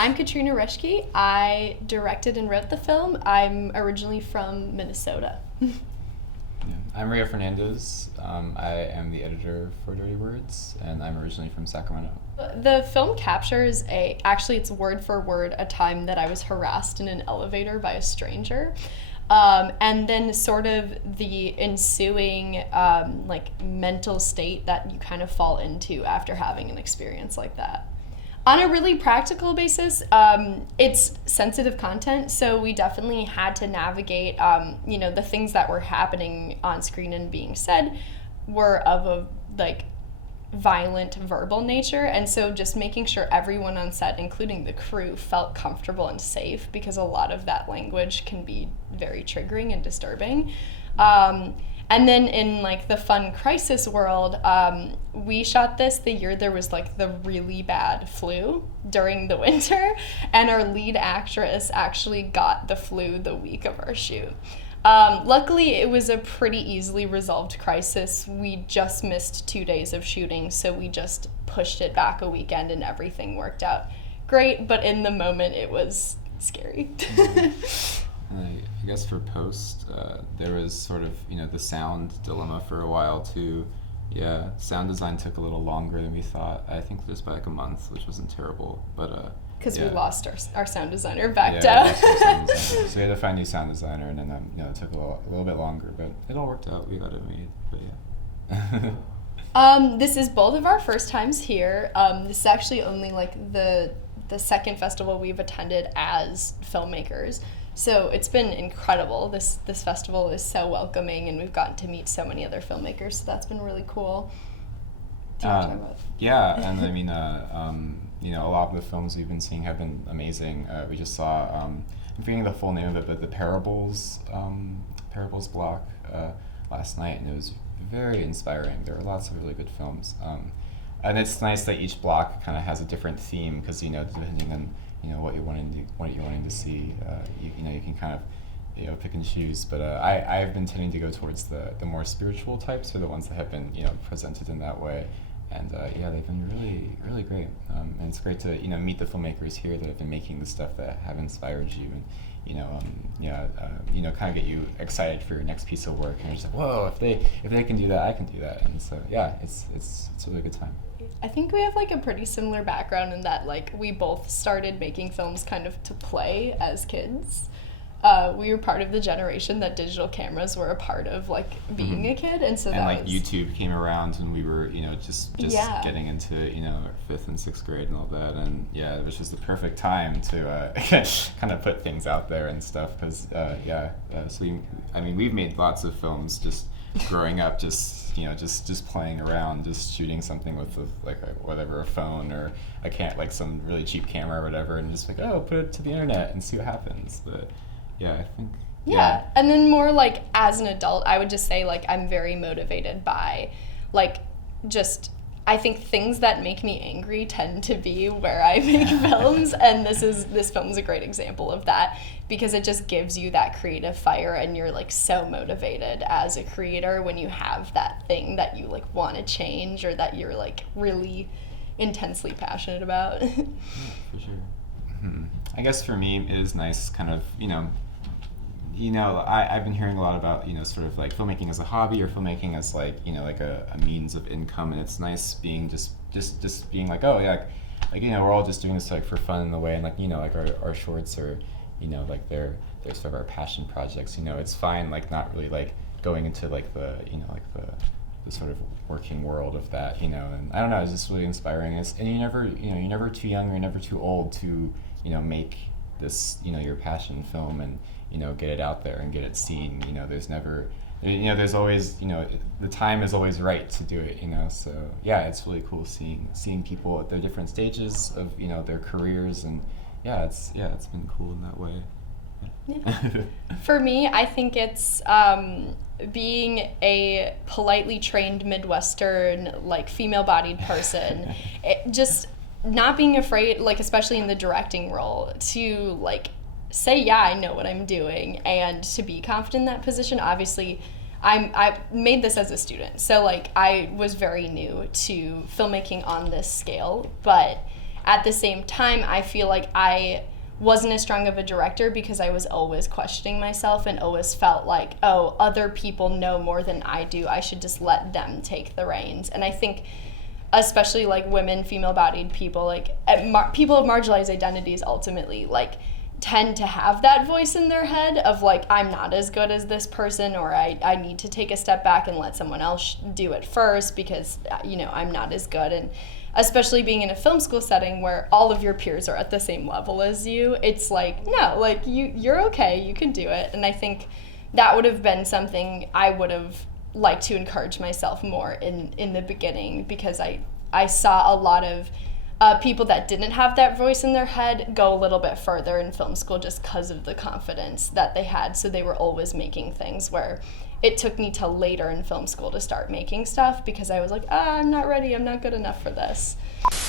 I'm Katrina Reschke. I directed and wrote the film. I'm originally from Minnesota. I'm Fernandez. I am the editor for Dirty Words, and I'm originally from Sacramento. The film captures actually it's word for word a time that I was harassed in an elevator by a stranger. And then sort of the ensuing mental state that you kind of fall into after having an experience like that. On a really practical basis, it's sensitive content, so we definitely had to navigate, the things that were happening on screen and being said were of a violent verbal nature, and so just making sure everyone on set, including the crew, felt comfortable and safe, because a lot of that language can be very triggering and disturbing. And then in the fun crisis world, we shot this the year there was the really bad flu during the winter, and our lead actress actually got the flu the week of our shoot. Luckily, it was a pretty easily resolved crisis. We just missed 2 days of shooting, so we just pushed it back a weekend and everything worked out great, but in the moment it was scary. I guess for post, there was sort of, the sound dilemma for a while too. Yeah, sound design took a little longer than we thought. I think just by a month, which wasn't terrible, but because yeah. we lost our sound designer, backed out. So we had to find a new sound designer, and then it took a little bit longer, but it all worked out. We got it made, but yeah. This is both of our first times here. This is actually only the second festival we've attended as filmmakers. So it's been incredible. This festival is so welcoming, and we've gotten to meet so many other filmmakers, so that's been really cool. Do you want to talk about? Yeah, and I mean, a lot of the films we've been seeing have been amazing. We just saw, I'm forgetting the full name of it, but the Parables block last night, and it was very inspiring. There were lots of really good films. And it's nice that each block kind of has a different theme, because, depending on what you're wanting to see, you can kind of pick and choose. But I've been tending to go towards the more spiritual types, or the ones that have been presented in that way, and they've been really, really great. And it's great to meet the filmmakers here that have been making the stuff that have inspired you, and kind of get you excited for your next piece of work, and you're just like, whoa, if they can do that, I can do that. And so it's a really good time. I think we have a pretty similar background in that we both started making films kind of to play as kids. We were part of the generation that digital cameras were a part of being a kid, and so that was... YouTube came around, and we were just getting into 5th and 6th grade and all that, and it was just the perfect time to kind of put things out there and stuff, because we've made lots of films just growing up, just playing around, just shooting something with a phone or some really cheap camera or whatever, and just put it to the internet and see what happens. But I think and then more as an adult, I would just say I'm very motivated by I think things that make me angry tend to be where I make films, and this film is a great example of that, because it just gives you that creative fire, and you're so motivated as a creator when you have that thing that you want to change, or that you're really intensely passionate about. Yeah, for sure. Mm-hmm. I guess for me it is nice kind of I've been hearing a lot about sort of filmmaking as a hobby, or filmmaking as a means of income, and it's nice being just being we're all just doing this for fun in a way, and our shorts are they're sort of our passion projects. It's fine not really going into the sort of working world of that, and I don't know, it's just really inspiring. And you're never too young, you're never too old to make this your passion film, and get it out there and get it seen. There's always the time is always right to do it. So it's really cool seeing people at their different stages of their careers, and it's been cool in that way. Yeah. For me, I think it's being a politely trained Midwestern female-bodied person, just not being afraid, especially in the directing role, to say, I know what I'm doing, and to be confident in that position. Obviously, I made this as a student, so I was very new to filmmaking on this scale, but at the same time, I feel like I wasn't as strong of a director because I was always questioning myself and always felt like, oh, other people know more than I do. I should just let them take the reins. And I think especially like women, female-bodied people, like people of marginalized identities ultimately, like tend to have that voice in their head of like, I'm not as good as this person, or I need to take a step back and let someone else do it first because, you know, I'm not as good. And especially being in a film school setting where all of your peers are at the same level as you, it's like, no, like you're okay, you can do it. And I think that would have been something I would have liked to encourage myself more in the beginning, because I saw a lot of people that didn't have that voice in their head go a little bit further in film school just because of the confidence that they had. So they were always making things, where it took me till later in film school to start making stuff because I was like, I'm not ready, I'm not good enough for this.